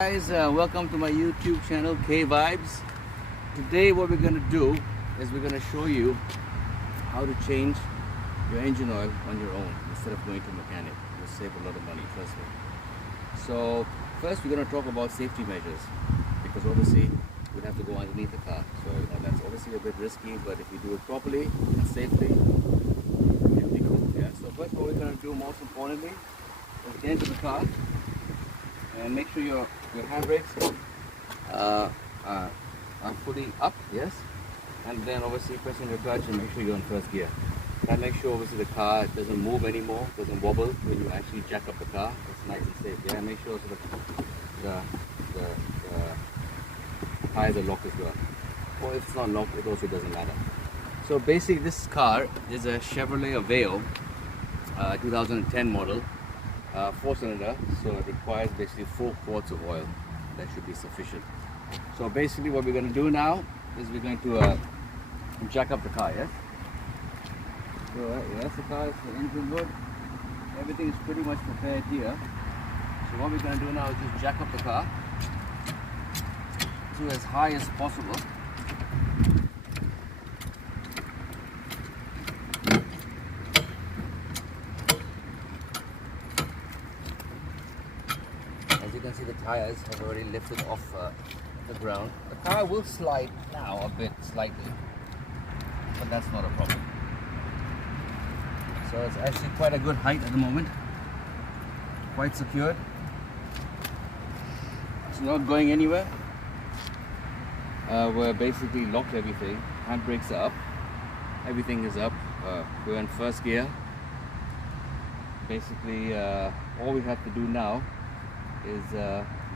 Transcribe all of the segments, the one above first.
Guys, welcome to my YouTube channel KvibeZ. Today what we're going to do is we're going to show you how to change your engine oil on your own instead of going to a mechanic. You'll save a lot of money, trust me. So first we're going to talk about safety measures, because obviously we'd have to go underneath the car. So that's obviously a bit risky, but if you do it properly and safely, it'll be cool. Yeah. So first what we're going to do, most importantly, is get into the car and make sure your handbrakes are fully up, yes, and then obviously press on your clutch and make sure you're on first gear. That makes sure obviously the car doesn't move anymore, doesn't wobble when you actually jack up the car. It's nice and safe. Yeah, make sure the tires are locked as well, or if it's not locked, it also doesn't matter. So basically this car is a Chevrolet Aveo 2010 model. 4-cylinder, so it requires basically 4 quarts of oil. That should be sufficient. So basically what we're going to do now is we're going to jack up the car, yes? So yes, the car is the engine good. Everything is pretty much prepared here. So what we're going to do now is just jack up the car to as high as possible. As you can see, the tires have already lifted off the ground. The car will slide now a bit, slightly, but that's not a problem. So it's actually quite a good height at the moment, quite secured. It's not going anywhere. We're basically locked everything. Handbrakes are up, everything is up. We're in first gear. Basically, all we have to do now is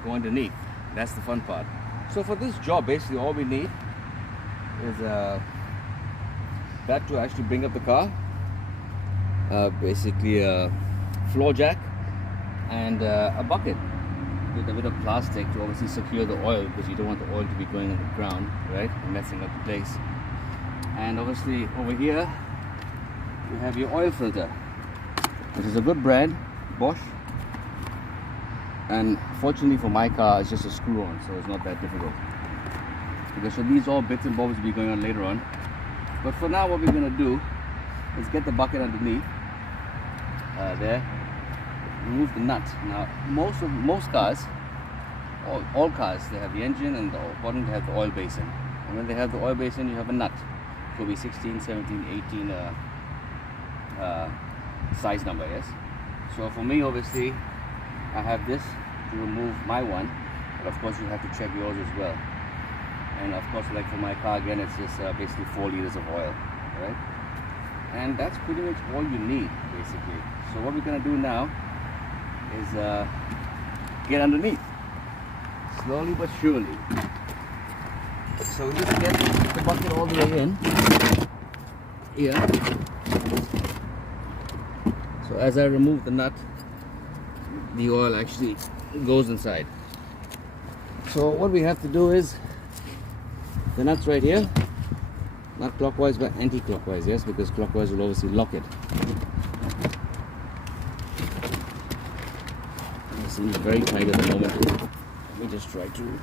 go underneath. That's the fun part. So for this job, basically all we need is that to actually bring up the car, basically a floor jack and a bucket with a bit of plastic to obviously secure the oil, because you don't want the oil to be going on the ground, right, and messing up the place. And obviously over here you have your oil filter, which is a good brand, Bosch. And fortunately for my car, it's just a screw on, so it's not that difficult. Because so these all bits and bobs will be going on later on. But for now, what we're going to do is get the bucket underneath there, remove the nut. Now, most cars, all cars, they have the engine, and the bottom they have the oil basin. And when they have the oil basin, you have a nut. It could be 16, 17, 18 size number, yes. So for me, obviously, I have this to remove my one, but of course you have to check yours as well. And of course, like for my car again, it's just basically 4 liters of oil, right? And that's pretty much all you need, basically. So what we're gonna do now is get underneath, slowly but surely. So we need to get the bucket all the way in here. So as I remove the nut, the oil actually goes inside. So what we have to do is, the nut's right here, not clockwise but anti-clockwise, yes, because clockwise will obviously lock it. It seems very tight at the moment. Let me just try to.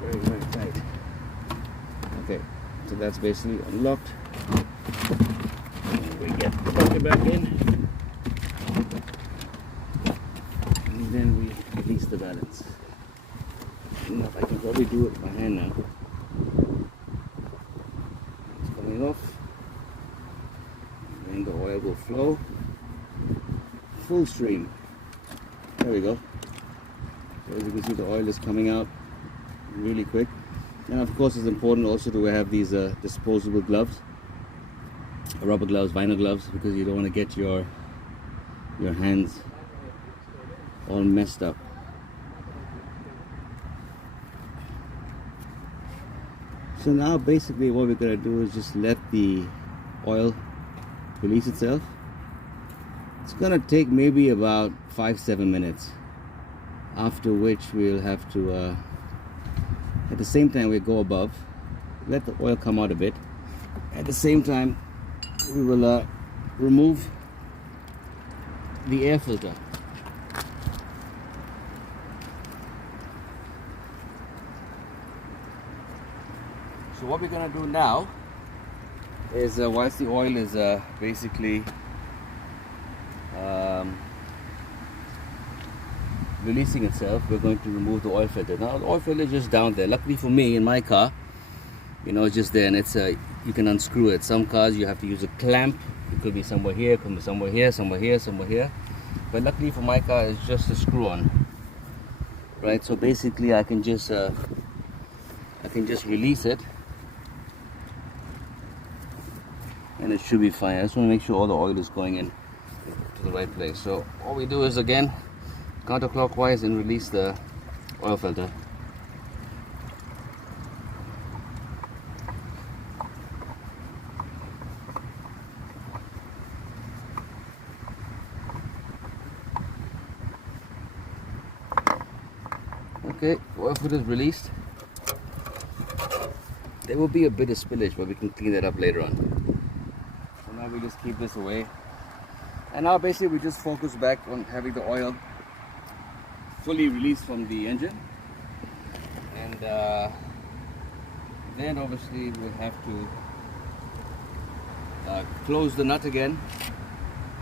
Very tight. Okay, so that's basically unlocked. We get the bucket back in, and then we release the balance. I can probably do it with my hand now. It's coming off, and the oil will flow full stream. There we go. So as you can see, the oil is coming out really quick. And of course, it's important also to have these disposable gloves. Rubber gloves, vinyl gloves, because you don't want to get your hands all messed up. So now basically what we're going to do is just let the oil release itself. It's going to take maybe about 5-7 minutes, after which we'll have to at the same time we go above, let the oil come out a bit. At the same time we will remove the air filter. So what we're gonna do now is whilst the oil is basically releasing itself, we're going to remove the oil filter. Now the oil filter is just down there. Luckily for me, in my car, you know, it's just there, and it's you can unscrew it. Some cars you have to use a clamp. It could be somewhere here, could be somewhere here, somewhere here, somewhere here. But luckily for my car, it's just a screw on. Right, so basically I can just release it, and it should be fine. I just want to make sure all the oil is going in to the right place. So all we do is, again, counterclockwise and release the oil filter. Okay, oil filter is released. There will be a bit of spillage, but we can clean that up later on. So now we just keep this away. And now basically we just focus back on having the oil fully released from the engine. And then obviously we'll have to close the nut again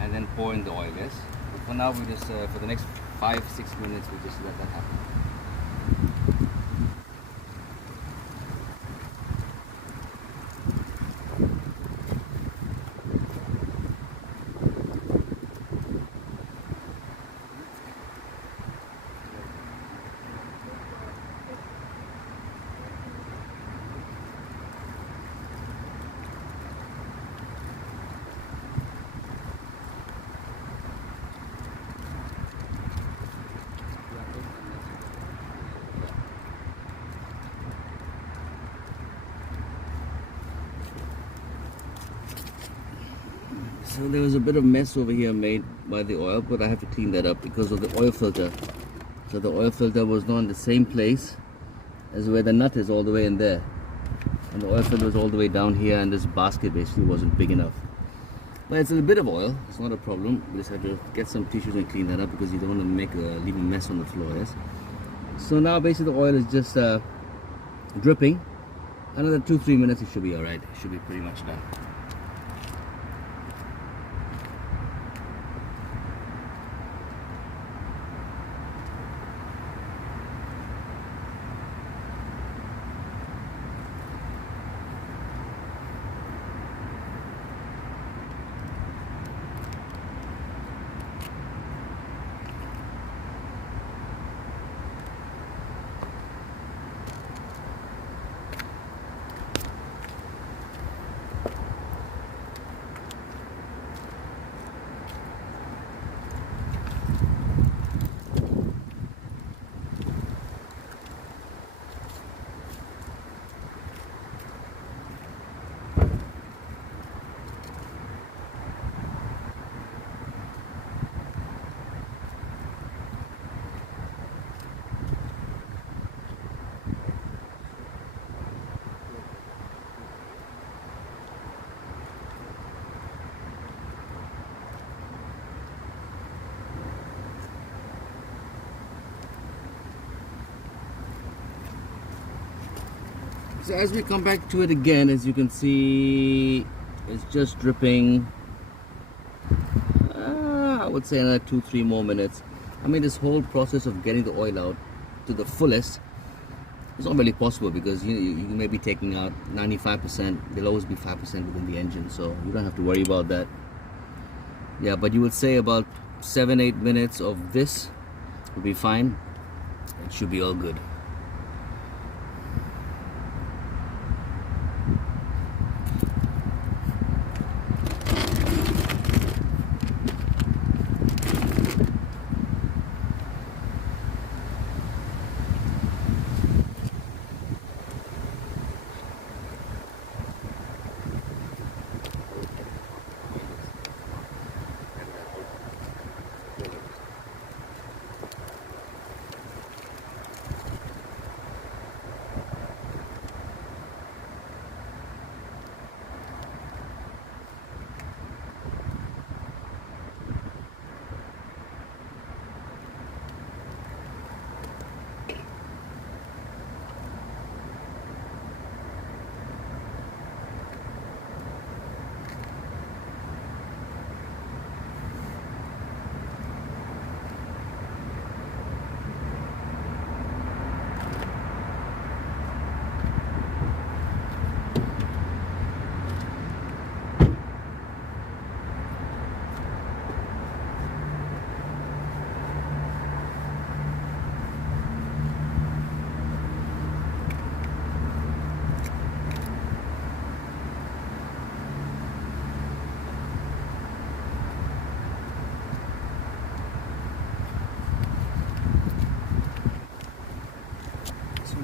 and then pour in the oil, yes? But for now we just, for the next 5-6 minutes, we just let that happen. So there was a bit of mess over here made by the oil, but I have to clean that up because of the oil filter. So the oil filter was not in the same place as where the nut is, all the way in there. And the oil filter was all the way down here, and this basket basically wasn't big enough. But it's a bit of oil, it's not a problem. We just have to get some tissues and clean that up because you don't want to leave a mess on the floor, yes? So now basically the oil is just dripping. Another 2-3 minutes, it should be alright. It should be pretty much done. So as we come back to it again, as you can see, it's just dripping. I would say another 2-3 more minutes. I mean, this whole process of getting the oil out to the fullest is not really possible because you may be taking out 95%. There'll always be 5% within the engine, so you don't have to worry about that. Yeah, but you would say about 7-8 minutes of this will be fine. It should be all good.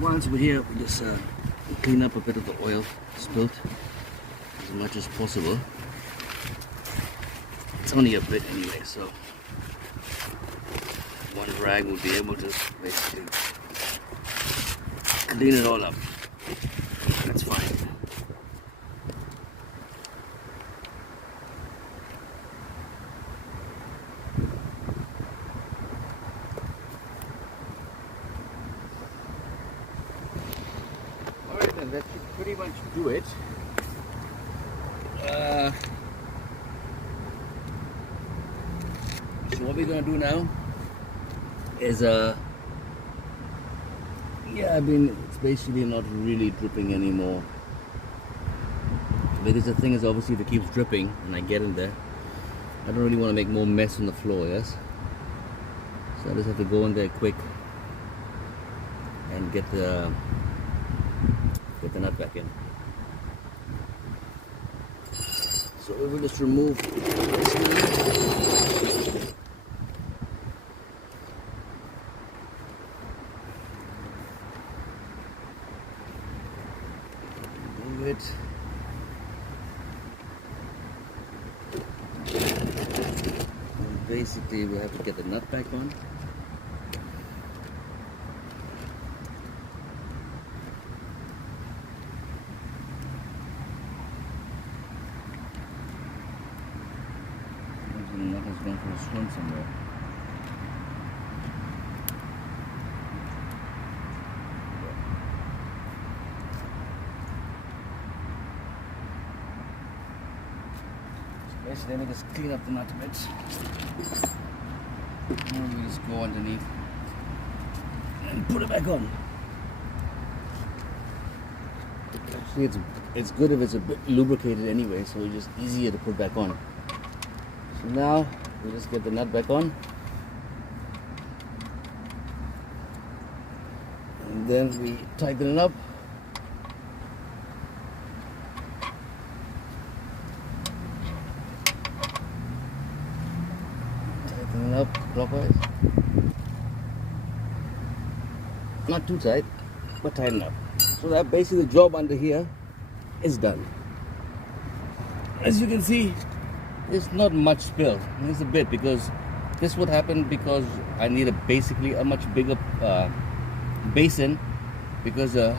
once we're here, we just clean up a bit of the oil spilt as much as possible. It's only a bit anyway, so one rag will be able to basically clean it all up. That's fine. Alright, then that should pretty much do it. So what we're gonna do now is yeah, I mean, it's basically not really dripping anymore, because the thing is, obviously if it keeps dripping and I get in there, I don't really want to make more mess on the floor, yes? So I just have to go in there quick and get the nut back in. So we will just remove it. And basically we have to get the nut back on. The nut has gone for a swim somewhere. Basically, let me just clean up the nut a bit. And we just go underneath and put it back on. Actually, it's good if it's a bit lubricated anyway, so it's just easier to put back on. So now we just get the nut back on, and then we tighten it up. Up clockwise, not too tight, but tighten up. So that basically the job under here is done. As you can see, there's not much spill. There's a bit, because this would happen because I need basically a much bigger basin, because the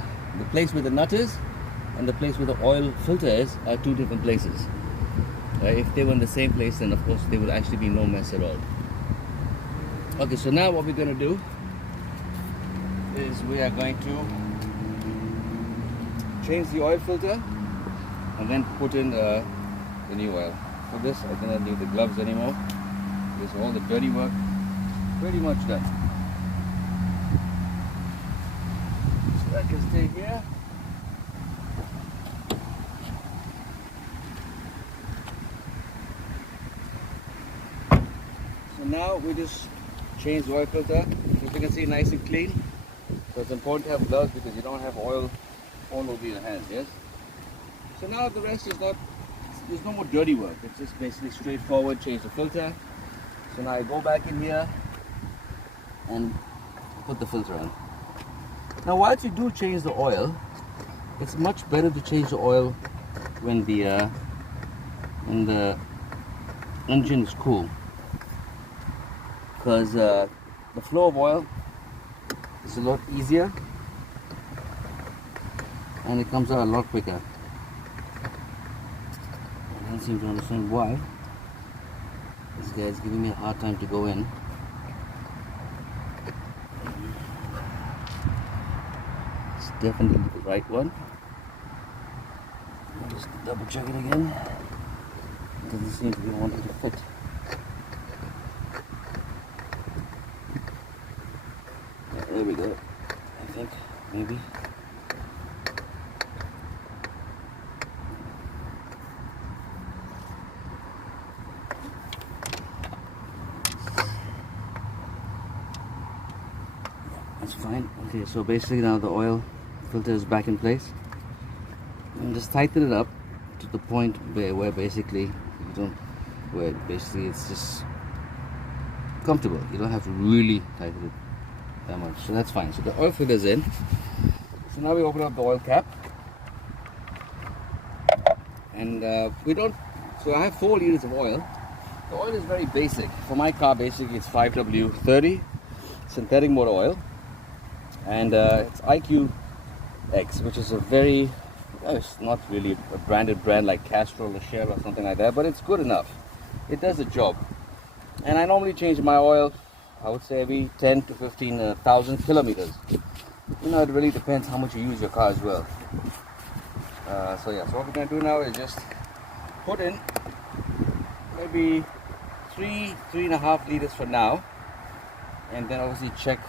place where the nut is and the place where the oil filter is are two different places. If they were in the same place, then of course there would actually be no mess at all. Okay, so now what we're going to do is we are going to change the oil filter and then put in the new oil. For this, I do not need the gloves anymore, because all the dirty work pretty much done. So that can stay here. So now we just change the oil filter. As you can see, nice and clean. So it's important to have gloves because you don't have oil all over your hands, yes? So now the rest is not, there's no more dirty work. It's just basically straightforward, change the filter. So now I go back in here and put the filter on. Now once you do change the oil, it's much better to change the oil when the engine is cool. Because the flow of oil is a lot easier and it comes out a lot quicker. I don't seem to understand why this guy is giving me a hard time to go in. It's definitely the right one. I'll just double check it again. It doesn't seem to be wanting to fit. There we go, I think, maybe. That's fine. Okay, so basically now the oil filter is back in place. And just tighten it up to the point where basically you don't, where basically it's just comfortable. You don't have to really tighten it that much, so that's fine. So the oil filter is in. So now we open up the oil cap, and so I have 4 liters of oil. The oil is very basic. For my car, basically it's 5W30 synthetic motor oil, and it's IQX, which is a very, it's not really a branded brand like Castrol or Shell or something like that, but it's good enough. It does the job. And I normally change my oil, I would say every 10 to 15,000 kilometers. You know, it really depends how much you use your car as well. So yeah, so what we're going to do now is just put in maybe 3.5 liters for now, and then obviously check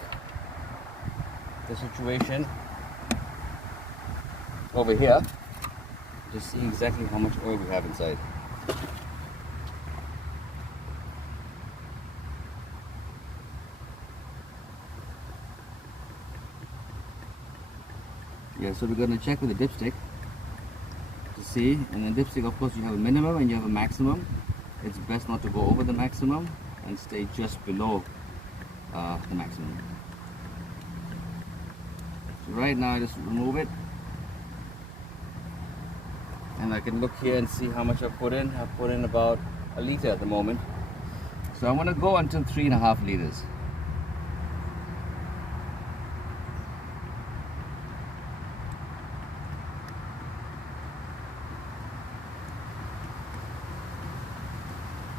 the situation over here to see exactly how much oil we have inside. Yeah, so we're going to check with the dipstick to see, and the dipstick, of course, you have a minimum and you have a maximum. It's best not to go over the maximum and stay just below the maximum. So right now I just remove it, and I can look here and see how much I've put in. I've put in about 1 liter at the moment. So I'm going to go until 3.5 liters.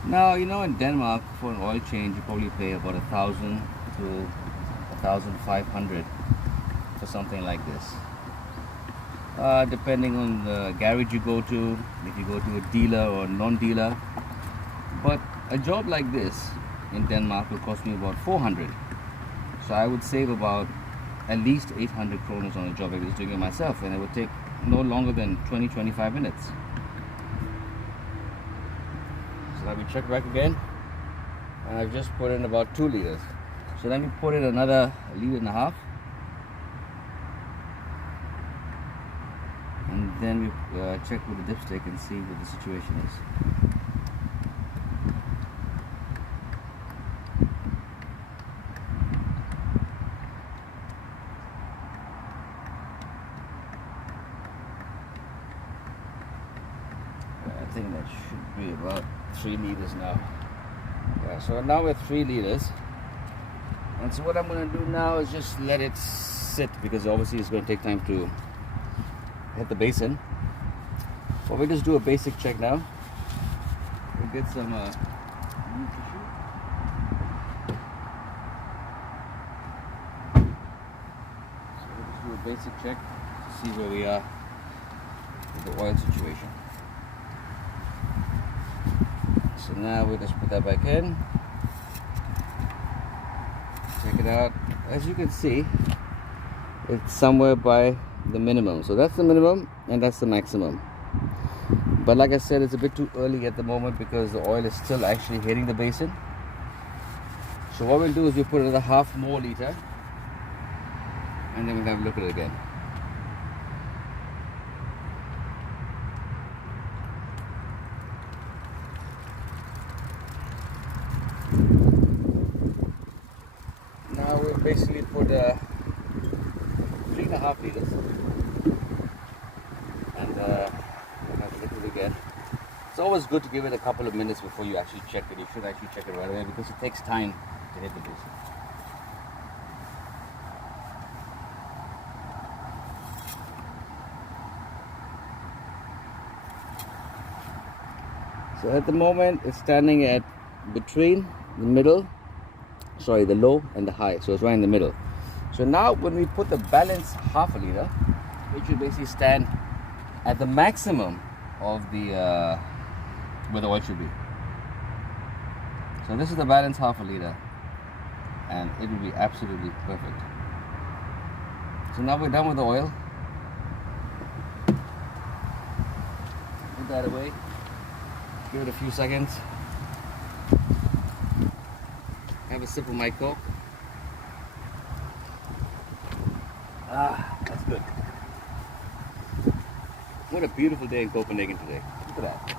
Now, you know, in Denmark for an oil change you probably pay about 1,000 to 1,500 for something like this. Depending on the garage you go to, if you go to a dealer or non-dealer. But a job like this in Denmark will cost me about 400. So I would save about at least 800 kroners on a job if I was doing it myself, and it would take no longer than 20-25 minutes. So let me check back again, and I've just put in about 2 liters. So let me put in another 1.5 liters, and then we check with the dipstick and see what the situation is. I think that should be about 3 liters now. Yeah, so now we're 3 liters. And so what I'm going to do now is just let it sit, because obviously it's going to take time to hit the basin. But we'll just do a basic check now. We'll get some new tissue. So we'll just do a basic check to see where we are with the oil situation. So now we'll just put that back in. Check it out. As you can see, it's somewhere by the minimum. So that's the minimum and that's the maximum. But like I said, it's a bit too early at the moment because the oil is still actually hitting the basin. So what we'll do is we'll put another half more liter, and then we'll have a look at it again. Now we'll basically put 3.5 liters, and we'll have a look at it again. It's always good to give it a couple of minutes before you actually check it. You should actually check it right away because it takes time to hit the basin. So at the moment it's standing at between the middle, sorry, the low and the high. So it's right in the middle. So now when we put the balance half a liter, it should basically stand at the maximum of the where the oil should be. So this is the balance half a liter, and it will be absolutely perfect. So now we're done with the oil. Put that away. Give it a few seconds. Have a sip of my Coke. Ah, that's good. What a beautiful day in Copenhagen today. Look at that.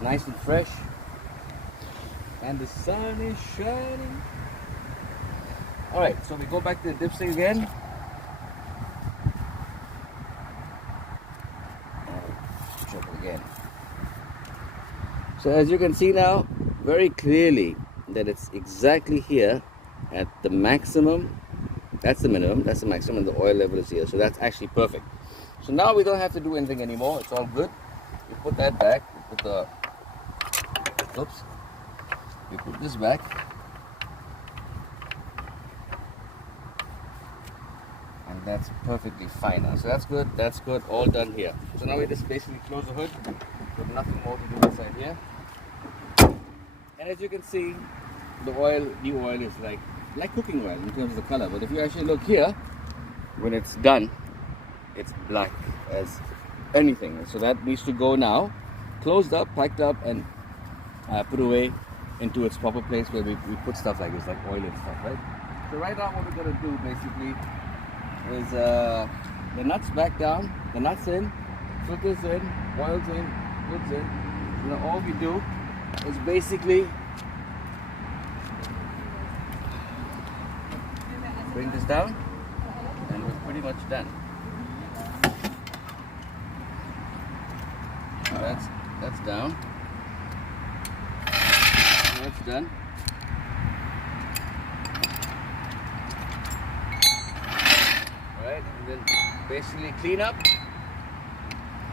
Nice and fresh. And the sun is shining. Alright, so we go back to the dipstick again. So as you can see now very clearly that it's exactly here at the maximum. That's the minimum, that's the maximum, and the oil level is here. So that's actually perfect. So now we don't have to do anything anymore. It's all good. You put that back. You put the, oops. You put this back. And that's perfectly fine now. So that's good. That's good. All done here. So now we just basically close the hood. There's nothing more to do inside here. And as you can see, the new oil is like cooking oil in terms of the color. But if you actually look here, when it's done, it's black as anything. So that needs to go now, closed up, packed up, and put away into its proper place where we put stuff like this, like oil and stuff, right? So right now what we're going to do basically is the nuts back down, the nuts in, filters in, oils in, hoods in. So now all we do is basically bring this down and we're pretty much done. So that's down. That's done. Alright, and then basically clean up,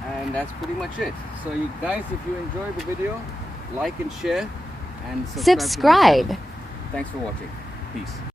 and that's pretty much it. So you guys, if you enjoyed the video, like and share and subscribe. Subscribe. Thanks for watching. Peace.